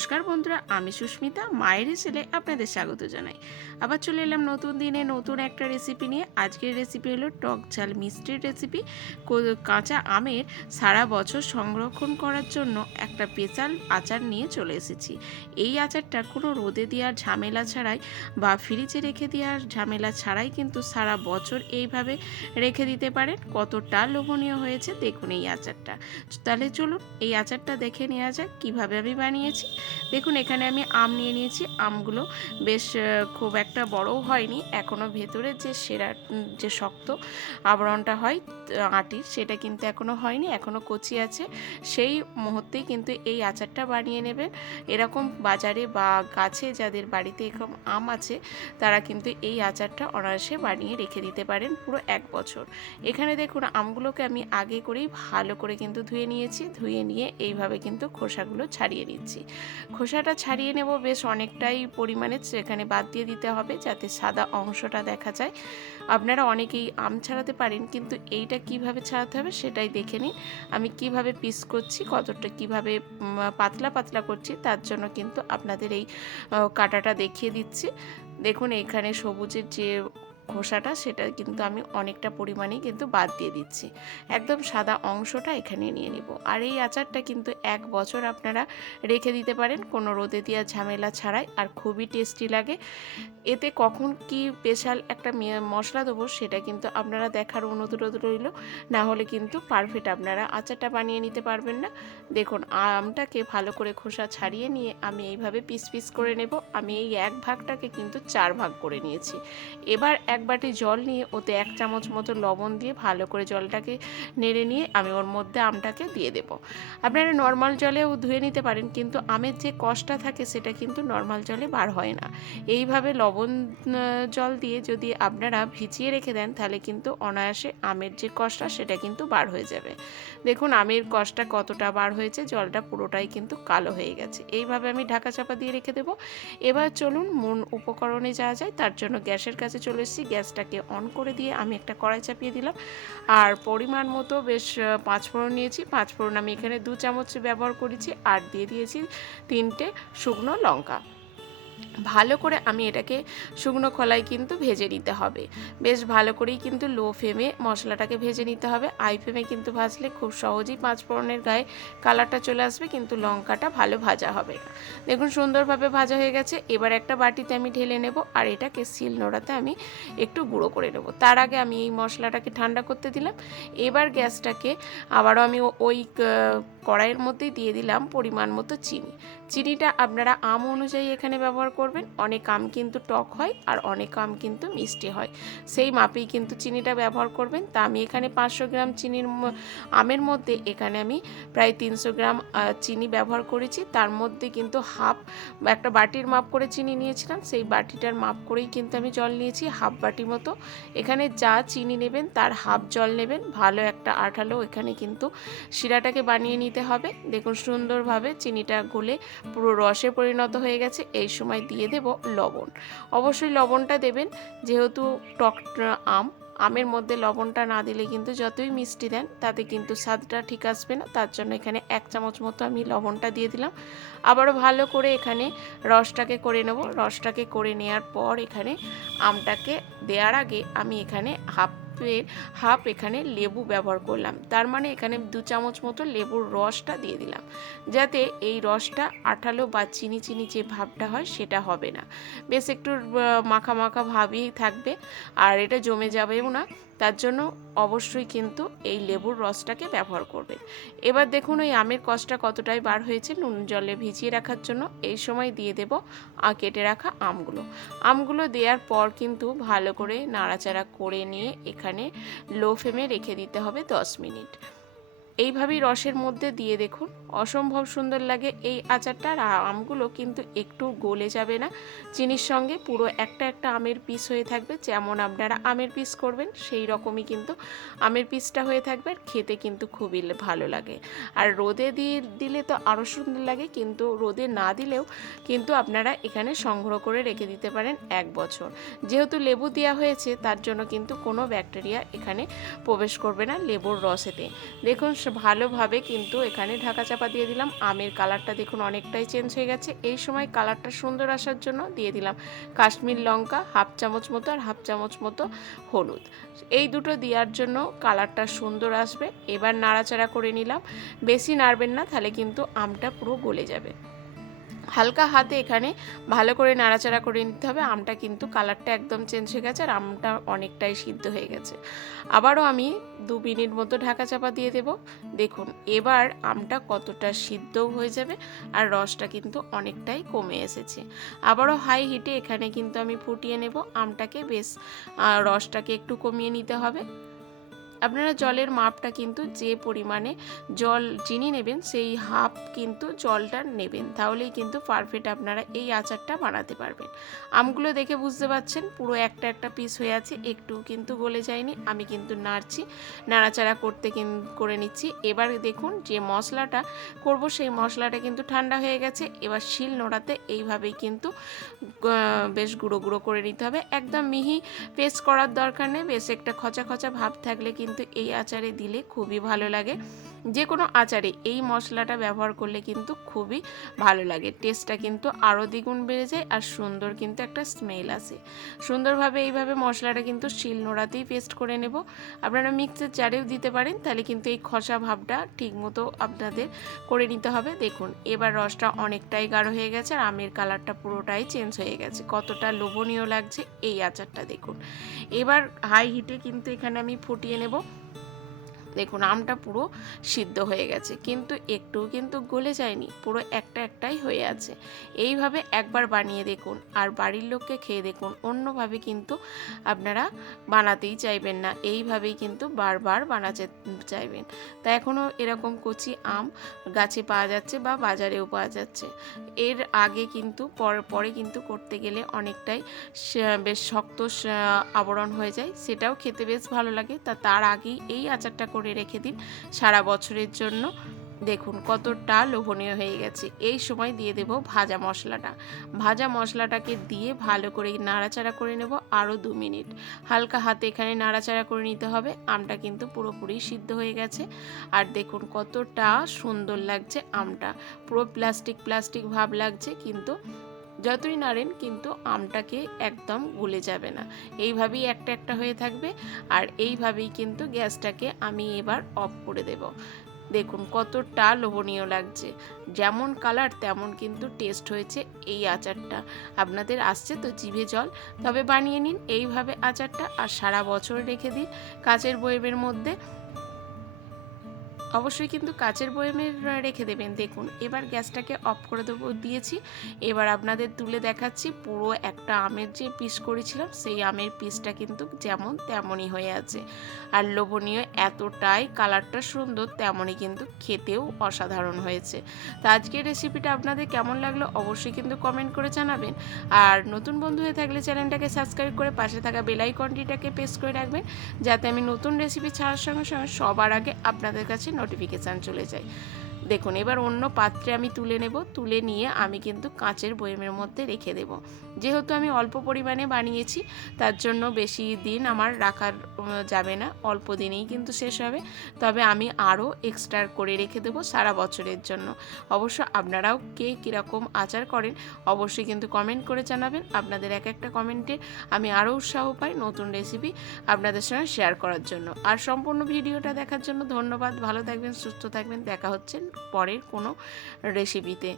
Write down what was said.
নমস্কার বন্ধুরা, আমি সুস্মিতা, মায়ের ছেলে আপনাদের স্বাগত জানাই। আবার চলে এলাম নতুন দিনে নতুন একটা রেসিপি নিয়ে। আজকের রেসিপি হলো টক ঝাল মিষ্টির রেসিপি কাঁচা আমের সারা বছর সংরক্ষণ করার জন্য একটা স্পেশাল আচার নিয়ে চলে এসেছি। এই আচারটা কোনো রোদে দেওয়ার ঝামেলা ছাড়াই বা ফ্রিজে রেখে দেওয়ার ঝামেলা ছাড়াই কিন্তু সারা বছর এইভাবে রেখে দিতে পারেন। কতটা লোভনীয় হয়েছে দেখুন এই আচারটা। তাহলে চলুন এই আচারটা দেখে নেওয়া যাক, কীভাবে আমি বানিয়েছি। দেখুন, এখানে আমি আম নিয়ে নিয়েছি। আমগুলো বেশ খুব একটা বড়ও হয়নি। এখনও ভেতরে যে সেরা যে শক্ত আবরণটা হয় আটির সেটা কিন্তু এখনও হয়নি, এখনও কচি আছে। সেই মুহূর্তেই কিন্তু এই আচারটা বানিয়ে নেবেন। এরকম বাজারে বা গাছে যাদের বাড়িতে এরকম আম আছে, তারা কিন্তু এই আচারটা অনায়াসে বানিয়ে রেখে দিতে পারেন পুরো এক বছর। এখানে দেখুন, আমগুলোকে আমি আগে করেই ভালো করে কিন্তু ধুয়ে নিয়েছি। ধুয়ে নিয়ে এইভাবে কিন্তু খোসাগুলো ছাড়িয়ে নিচ্ছি। খোসাটা ছাড়িয়ে নেব বেশ অনেকটাই পরিমাণে, সেখানে বাদ দিয়ে দিতে হবে যাতে সাদা অংশটা দেখা যায়। আপনারা অনেকেই আম ছাড়াতে পারেন, কিন্তু এইটা কীভাবে ছাড়াতে হবে সেটাই দেখে নিন। আমি কীভাবে পিস করছি, কতটা কীভাবে পাতলা পাতলা করছি, তার জন্য কিন্তু আপনাদের এই কাটাটা দেখিয়ে দিচ্ছি। দেখুন, এখানে সবুজের যে খোসাটা সেটা কিন্তু আমি অনেকটা পরিমাণেই কিন্তু বাদ দিয়ে দিচ্ছি। একদম সাদা অংশটা এখানে নিয়ে নিব। আর এই আচারটা কিন্তু এক বছর আপনারা রেখে দিতে পারেন, কোনো রোদে দেওয়া ঝামেলা ছাড়াই, আর খুবই টেস্টি লাগে। এতে কখন কি স্পেশাল একটা মশলা দেবো সেটা কিন্তু আপনারা দেখার অনুরোধ রইল। না হলে কিন্তু পারফেক্ট আপনারা আচারটা বানিয়ে নিতে পারবেন না। দেখুন, আমটাকে ভালো করে খোসা ছাড়িয়ে নিয়ে আমি এইভাবে পিস পিস করে নেব। আমি এই এক ভাগটাকে কিন্তু চার ভাগ করে নিয়েছি। এবার এক বাটি জল নিয়ে ওতে এক চামচ মতো লবণ দিয়ে ভালো করে জলটাকে নেড়ে নিয়ে আমি ওর মধ্যে আমটাকে দিয়ে দেব। আপনারা নর্মাল জলেও ধুয়ে নিতে পারেন, কিন্তু আমের যে কষটা থাকে সেটা কিন্তু নর্মাল জলে বার হয় না। এইভাবে লবণ জল দিয়ে যদি আপনারা ভিজিয়ে রেখে দেন, তাহলে কিন্তু অনায়াসে আমের যে কষটা সেটা কিন্তু বার হয়ে যাবে। দেখুন, আমের কষটা কতটা বার হয়েছে, জলটা পুরোটাই কিন্তু কালো হয়ে গেছে। এইভাবে আমি ঢাকা চাপা দিয়ে রেখে দেবো। এবার চলুন মন উপকরণে যাওয়া যায় তার জন্য গ্যাসের কাছে চলে এসেছি। গ্যাসটাকে অন করে দিয়ে আমি একটা কড়াই চাপিয়ে দিলাম। আর পরিমাণ মতো বেশ পাঁচফোড়ন পাঁচ ফোড়ন নিয়েছি। পাঁচ ফোড়ন আমি এখানে দু চামচ ব্যবহার করেছি। আর দিয়ে দিয়েছি তিনটে শুকনো লঙ্কা। ভালো করে আমি এটাকে শুকনো খোলায় কিন্তু ভেজে নিতে হবে। বেশ ভালো করেই কিন্তু লো ফ্লেমে মশলাটাকে ভেজে নিতে হবে। আই ফ্লেমে কিন্তু ভাজলে খুব সহজেই পাঁচ ফোড়নের গায়ে কালারটা চলে আসবে, কিন্তু লঙ্কাটা ভালো ভাজা হবে না। দেখুন সুন্দরভাবে ভাজা হয়ে গেছে। এবার একটা বাটিতে আমি ঢেলে নেব আর এটাকে সিল নোড়াতে আমি একটু গুঁড়ো করে নেব। তার আগে আমি এই মশলাটাকে ঠান্ডা করতে দিলাম। এবার গ্যাসটাকে আবারও আমি ওই কড়াইয়ের মধ্যেই দিয়ে দিলাম পরিমাণ মতো চিনি। চিনিটা আপনারা আম অনুযায়ী এখানে ব্যবহার করবেন। অনেক আম কিন্তু টক হয় আর অনেক আম কিন্তু মিষ্টি হয়। সেই মাপেই কিন্তু চিনিটা ব্যবহার করবেন। তা আমি এখানে পাঁচশো গ্রাম চিনির আমের মধ্যে এখানে আমি প্রায় তিনশো গ্রাম চিনি ব্যবহার করেছি। তার মধ্যে কিন্তু হাফ, একটা বাটির মাপ করে চিনি নিয়েছিলাম। সেই বাটিটার মাপ করেই কিন্তু আমি জল নিয়েছি, হাফ বাটি মতো। এখানে যা চিনি নেবেন তার হাফ জল নেবেন। ভালো একটা আঠালো এখানে কিন্তু শিরাটাকে বানিয়ে নিতে হবে। দেখুন সুন্দরভাবে চিনিটা গলে পুরো রসে পরিণত হয়ে গেছে। এই সময় দিয়ে দেব লবণ। অবশ্যই লবণটা দেবেন, যেহেতু টক আম, আমের মধ্যে লবণটা না দিলে কিন্তু যতই মিষ্টি দেন, তাতে কিন্তু স্বাদটা ঠিক আসবে না। তার জন্য এখানে এক চামচ মতো আমি লবণটা দিয়ে দিলাম। আবারও ভালো করে এখানে রসটাকে করে নেব। রসটাকে করে নেওয়ার পর এখানে আমটাকে দেওয়ার আগে আমি এখানে হাফের হাফ এখানে লেবু ব্যবহার করলাম। তার মানে এখানে দু চামচ মতো লেবুর রসটা দিয়ে দিলাম। যাতে এই রসটা আঠালো বা চিনি চিনি যে ভাবটা হয় সেটা হবে না। বেশ একটু মাখা মাখা ভাবই থাকবে। আর এটা জমে যাবেও না। তার জন্য অবশ্যই কিন্তু এই লেবুর রসটাকে ব্যবহার করবে। এবার দেখুন ওই আমের কষটা কতটাই বার হয়েছে, নুন জলে ভিজিয়ে রাখার জন্য। এই সময় দিয়ে দেব কেটে রাখা আমগুলো। আমগুলো দেওয়ার পর কিন্তু ভালো করে নাড়াচাড়া করে নিয়ে এখানে লো ফ্লেমে রেখে দিতে হবে দশ মিনিট। এইভাবেই রসের মধ্যে দিয়ে দেখুন। অসম্ভব সুন্দর লাগে এই আচারটা আর আমগুলো কিন্তু একটু গলে যাবে না। চিনির সঙ্গে পুরো একটা একটা আমের পিস হয়ে থাকবে। যেমন আপনারা আমের পিস করবেন, সেই রকমই কিন্তু আমের পিসটা হয়ে থাকবে আর খেতে কিন্তু খুবই ভালো লাগে। আর রোদে দিয়ে দিলে তো আরও সুন্দর লাগে, কিন্তু রোদে না দিলেও কিন্তু আপনারা এখানে সংগ্রহ করে রেখে দিতে পারেন এক বছর। যেহেতু লেবু দেওয়া হয়েছে, তার জন্য কিন্তু কোনো ব্যাকটেরিয়া এখানে প্রবেশ করবে না লেবুর রসেতে। দেখুন ভালোভাবে কিন্তু এখানে ঢাকা চাপা দিয়ে দিলাম। আমের কালারটা দেখুন অনেকটাই চেঞ্জ হয়ে গেছে। এই সময় কালারটা সুন্দর আসার জন্য দিয়ে দিলাম কাশ্মীর লঙ্কা, হাফ চামচ মতো আর হাফ চামচ মতো হলুদ। এই দুটো দেওয়ার জন্য কালারটা সুন্দর আসবে। এবার নাড়াচাড়া করে নিলাম। বেশি নাড়বেন না, তাহলে কিন্তু আমটা পুরো গলে যাবে। হালকা হাতে এখানে ভালো করে নাড়াচাড়া করে নিতে হবে। আমটা কিন্তু কালারটা একদম চেঞ্জ হয়ে গেছে আর আমটা অনেকটাই সিদ্ধ হয়ে গেছে। আবারও আমি দু মিনিট মতো ঢাকা চাপা দিয়ে দেব। দেখুন, এবার আমটা কতটা সিদ্ধও হয়ে যাবে আর রসটা কিন্তু অনেকটাই কমে এসেছে। আবারও হাই হিটে এখানে কিন্তু আমি ফুটিয়ে নেব। আমটাকে বেশ রসটাকে একটু কমিয়ে নিতে হবে। আপনারা জলের মাপটা কিন্তু যে পরিমাণে জল চিনি নেবেন, সেই হাফ কিন্তু জলটা নেবেন। তাহলেই কিন্তু পারফেক্ট আপনারা এই আচারটা বানাতে পারবেন। আমগুলো দেখে বুঝতে পারছেন পুরো একটা একটা পিস হয়ে আছে। একটু কিন্তু গলে যায়নি, আমি কিন্তু নাড়ছি। নাড়াচাড়া করতে করে নিচ্ছি। এবার দেখুন যে মশলাটা করব, সেই মশলাটা কিন্তু ঠান্ডা হয়ে গেছে। এবার শিল নোড়াতে এইভাবেই কিন্তু বেশ গুঁড়ো গুঁড়ো করে নিতে হবে। একদম মিহি পেস্ট করার দরকার নেই। বেশ একটা খচা খচা ভাব থাকলে কিন্তু এই আচারে দিলে খুবই ভালো লাগে। যে কোনো আচারে এই মশলাটা ব্যবহার করলে কিন্তু খুবই ভালো লাগে। টেস্টটা কিন্তু আরও দ্বিগুণ বেড়ে যায় আর সুন্দর কিন্তু একটা স্মেল আসে। সুন্দরভাবে এইভাবে মশলাটা কিন্তু শিল নোড়াতেই পেস্ট করে নেব। আপনারা মিক্সার জারেও দিতে পারেন, তাহলে কিন্তু এই খসা ভাবটা ঠিকমতো আপনাদের করে নিতে হবে। দেখুন, এবার রসটা অনেকটাই গাঢ় হয়ে গেছে আর আমের কালারটা পুরোটাই চেঞ্জ হয়ে গেছে। কতটা লোভনীয় লাগছে এই আচারটা দেখুন। এবার হাই হিটে কিন্তু এখানে আমি ফুটিয়ে নেব। দেখুন, আমটা পুরো সিদ্ধ হয়ে গেছে। কিন্তু একটু কিন্তু গলে যায়নি, পুরো একটা একটাই হয়ে আছে। এইভাবে একবার বানিয়ে দেখুন, আর বাড়ির লোককে খেয়ে দেখুন, অন্যভাবে কিন্তু আপনারা বানাতেই চাইবেন না। এইভাবেই কিন্তু বারবার বানাতে চাইবেন। তা এখনও এরকম কচি আম গাছে পাওয়া যাচ্ছে বা বাজারেও পাওয়া যাচ্ছে। এর আগে কিন্তু, পর- পরে কিন্তু করতে গেলে অনেকটাই বেশ শক্ত আবরণ হয়ে যায়। সেটাও খেতে বেশ ভালো লাগে। তা তার আগেই এই আচারটা করে রেখে দিন সারা বছরের জন্য। দেখুন, কতটা লোভনীয় হয়ে গেছে। এই সময় দিয়ে দেব ভাজা মশলাটা। ভাজা মশলাটাকে দিয়ে ভালো করে নাড়াচাড়া করে নেব আরও দু মিনিট। হালকা হাতে এখানে নাড়াচাড়া করে নিতে হবে। আমটা কিন্তু পুরোপুরি সিদ্ধ হয়ে গেছে। আর দেখুন, কতটা সুন্দর লাগছে আমটা। পুরো প্লাস্টিক প্লাস্টিক ভাব লাগছে, কিন্তু যতই নাড়েন, কিন্তু আমটাকে একদম গলে যাবে না। এইভাবেই একটা একটা হয়ে থাকবে, আর এইভাবেই কিন্তু গ্যাসটাকে আমি এবার অফ করে দেব। দেখুন, কতটা লোভনীয় লাগছে। যেমন কালার, তেমন কিন্তু টেস্ট হয়েছে এই আচারটা। আপনাদের আসছে তো জিভে জল। তবে বানিয়ে নিন। এইভাবে আচারটা আর সারা বছর রেখে দিন। কাচের বয়েমের মধ্যে অবশ্যই কিন্তু কাচের বয়েমে রেখে দেবেন। দেখুন, এবার গ্যাসটাকে অফ করে দেবো, দিয়েছি। এবার আপনাদের তুলে দেখাচ্ছি পুরো একটা আমের যে পিস করেছিলাম, সেই আমের পিসটা কিন্তু যেমন তেমনই হয়ে আছে। আর লোভনীয় এতটাই কালারটা সুন্দর, তেমনই কিন্তু খেতেও অসাধারণ হয়েছে। তো আজকের রেসিপিটা আপনাদের কেমন লাগল অবশ্যই কিন্তু কমেন্ট করে জানাবেন। আর নতুন বন্ধু হয়ে থাকলে চ্যানেলটাকে সাবস্ক্রাইব করে পাশে থাকা বেল আইকনটিটাকে প্রেস করে রাখবেন, যাতে আমি নতুন রেসিপি ছাড়ার সঙ্গে সঙ্গে সবার আগে আপনাদের কাছে নোটিফিকেশান চলে যায়। দেখুন, এবার অন্য পাত্রে আমি তুলে নেব। তুলে নিয়ে আমি কিন্তু কাঁচের বয়মের মধ্যে রেখে দেব। যেহেতু আমি অল্প পরিমাণে বানিয়েছি, তার জন্য বেশি দিন আমার রাখার যাবে না। অল্প দিনেই কিন্তু শেষ হবে। তবে আমি আরও এক্সট্রা করে রেখে দেবো সারা বছরের জন্য। অবশ্য আপনারাও কে কীরকম আচার করেন, অবশ্যই কিন্তু কমেন্ট করে জানাবেন। আপনাদের এক একটা কমেন্টে আমি আরও উৎসাহ পাই নতুন রেসিপি আপনাদের সঙ্গে শেয়ার করার জন্য। আর সম্পূর্ণ ভিডিওটা দেখার জন্য ধন্যবাদ। ভালো থাকবেন, সুস্থ থাকবেন। দেখা হচ্ছে পরের কোনো রেসিপিতে